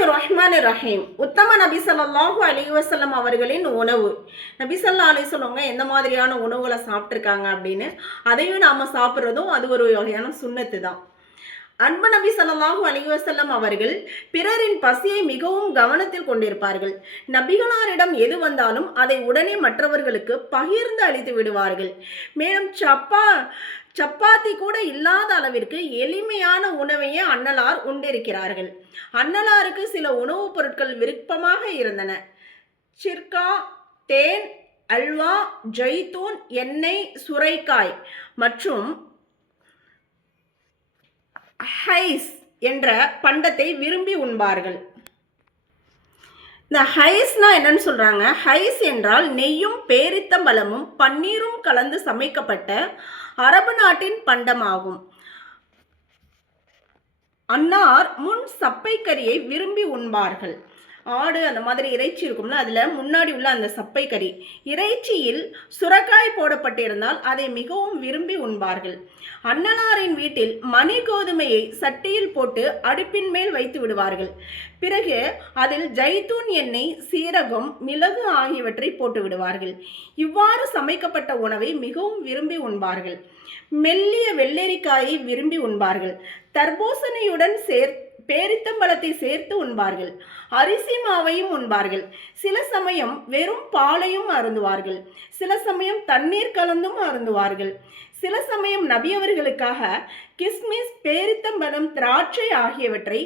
பிஸ்மில்லாஹிர்ரஹ்மானிர்ரஹீம். உத்தம நபி ஸல்லல்லாஹு அலைஹி வஸல்லம் அவர்களின் உணவு. நபி ஸல்லல்லாஹு அலைஹி வஸல்லம் எந்த மாதிரியான உணவுகளை சாப்பிட்ருக்காங்க அப்படின்னு அதையும் நாம சாப்பிட்றதும் அது ஒரு வகையான சுன்னத்து தான். அன்பு நபி ஸல்லல்லாஹு அலைஹி வஸல்லம் அவர்கள் பிறரின் பசியை மிகவும் கவனத்தில் கொண்டிருப்பார்கள். நபிகளாரிடம் எது வந்தாலும் அதை உடனே மற்றவர்களுக்கு பகிர்ந்து அளித்து விடுவார்கள். மேலும் சப்பாத்தி கூட இல்லாத அளவிற்கு எளிமையான உணவையே அன்னலார் உண்டிருக்கிறார்கள். அன்னலாருக்கு சில உணவுப் பொருட்கள் விருப்பமாக இருந்தன. சிர்கா, தேன், அல்வா, ஜெய்தூன், எண்ணெய், சுரைக்காய் மற்றும் ஹைஸ் என்ற பண்டத்தை விரும்பி உண்பார்கள். இந்த ஹைஸ்னா என்னன்னு சொல்றாங்க? ஹைஸ் என்றால் நெய்யும் பேரித்தம்பழமும் பன்னீரும் கலந்து சமைக்கப்பட்ட அரபு நாட்டின் பண்டமாகும். அன்னார் முன் சப்பை கறியை விரும்பி உண்பார்கள். ஆடு அந்த மாதிரி இறைச்சி இருக்கும்ல, அதில் முன்னாடி உள்ள அந்த சப்பை கறி, இறைச்சியில் சுரக்காய் போடப்பட்டிருந்தால் அதை மிகவும் விரும்பி உண்பார்கள். அன்னலாரின் வீட்டில் மணி கோதுமையை சட்டியில் போட்டு அடுப்பின் மேல் வைத்து விடுவார்கள். பிறகு அதில் ஜைத்தூன் எண்ணெய், சீரகம், மிளகு ஆகியவற்றை போட்டு விடுவார்கள். இவ்வாறு சமைக்கப்பட்ட உணவை மிகவும் விரும்பி உண்பார்கள். மெல்லிய வெள்ளரிக்காயை விரும்பி உண்பார்கள். தர்பூசணியுடன் பேரித்தம்பழத்தை சேர்த்து உண்பார்கள். அரிசி மாவையும் உண்பார்கள். சில சமயம் வெறும் பாலையும் அருந்துவார்கள். சில சமயம் தண்ணீர் கலந்தும் அருந்துவார்கள். சில சமயம் நபி அவர்களுக்காக கிஸ்மிஸ், பேரித்தம்பழம், திராட்சை ஆகியவற்றை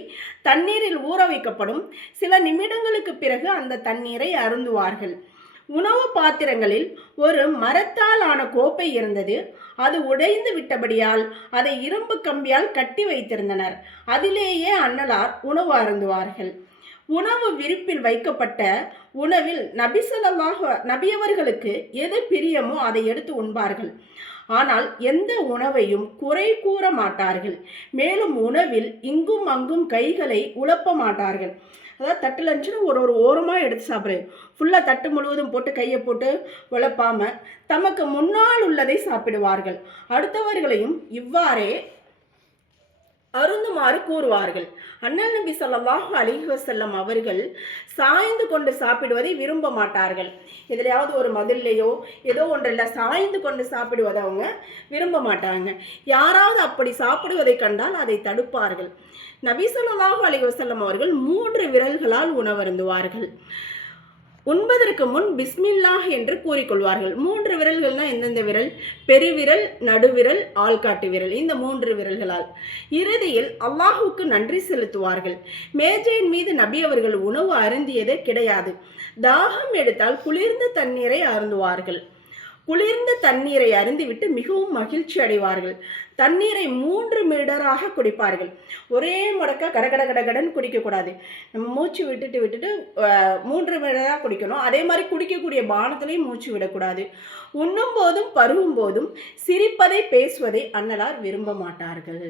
தண்ணீரில் ஊற வைக்கப்படும். சில நிமிடங்களுக்கு பிறகு அந்த தண்ணீரை அருந்துவார்கள். உணவு பாத்திரங்களில் ஒரு மரத்தால் ஆன கோப்பை இருந்தது. அது உடைந்து விட்டபடியால் அதை இரும்பு கம்பியால் கட்டி வைத்திருந்தனர். அதிலேயே அன்னலார் உணவு அருந்துவார்கள். உணவு விரிப்பில் வைக்கப்பட்ட உணவில் நபி அவர்களுக்கு எது பிரியமோ அதை எடுத்து உண்பார்கள். ஆனால் எந்த உணவையும் குறை கூற மாட்டார்கள். மேலும் உணவில் இங்கும் அங்கும் கைகளை உழப்ப மாட்டார்கள். அதாவது தட்டில் இருந்துச்சுன்னா ஒரு ஓரமாக எடுத்து சாப்பிட்றது, ஃபுல்லாக தட்டு முழுவதும் போட்டு கையை போட்டு உழப்பாமல் தமக்கு முன்னால் உள்ளதை சாப்பிடுவார்கள். அடுத்தவர்களையும் இவ்வாறே அருந்துமாறு கூறுவார்கள். அண்ணல் நபி ஸல்லல்லாஹு அலைஹி வஸல்லம் அவர்கள் சாய்ந்து கொண்டு சாப்பிடுவதை விரும்ப மாட்டார்கள். எதிலையாவது ஒரு மதிலையோ ஏதோ ஒன்றில் சாய்ந்து கொண்டு சாப்பிடுவதை அவங்க விரும்ப மாட்டாங்க. யாராவது அப்படி சாப்பிடுவதை கண்டால் அதை தடுப்பார்கள். நபி ஸல்லல்லாஹு அலைஹி வஸல்லம் அவர்கள் 3 விரல்களால் உணவருந்துவார்கள். உண்பதற்கு முன் பிஸ்மில்லாஹ் என்று கூறிக்கொள்வார்கள். 3 விரல்கள்னா எந்தெந்த விரல்? பெருவிரல், நடுவிரல், ஆள்காட்டு விரல். இந்த 3 விரல்களால் இறுதியில் அல்லாஹுக்கு நன்றி செலுத்துவார்கள். மேஜையின் மீது நபி அவர்கள் உணவு அருந்தியதே கிடையாது. தாகம் எடுத்தால் குளிர்ந்த தண்ணீரை அருந்துவார்கள். குளிர்ந்த தண்ணீரை அருந்திவிட்டு மிகவும் மகிழ்ச்சி அடைவார்கள். தண்ணீரை 3 மீடராக குடிப்பார்கள். ஒரே முடக்க கடகடன் குடிக்கக்கூடாது. நம்ம மூச்சு விட்டுட்டு 3 மீடராக குடிக்கணும். அதே மாதிரி குடிக்கக்கூடிய பானத்திலையும் மூச்சு விடக்கூடாது. உண்ணும் போதும் பருகும் போதும் சிரிப்பதை பேசுவதை அன்னலார் விரும்ப மாட்டார்கள்.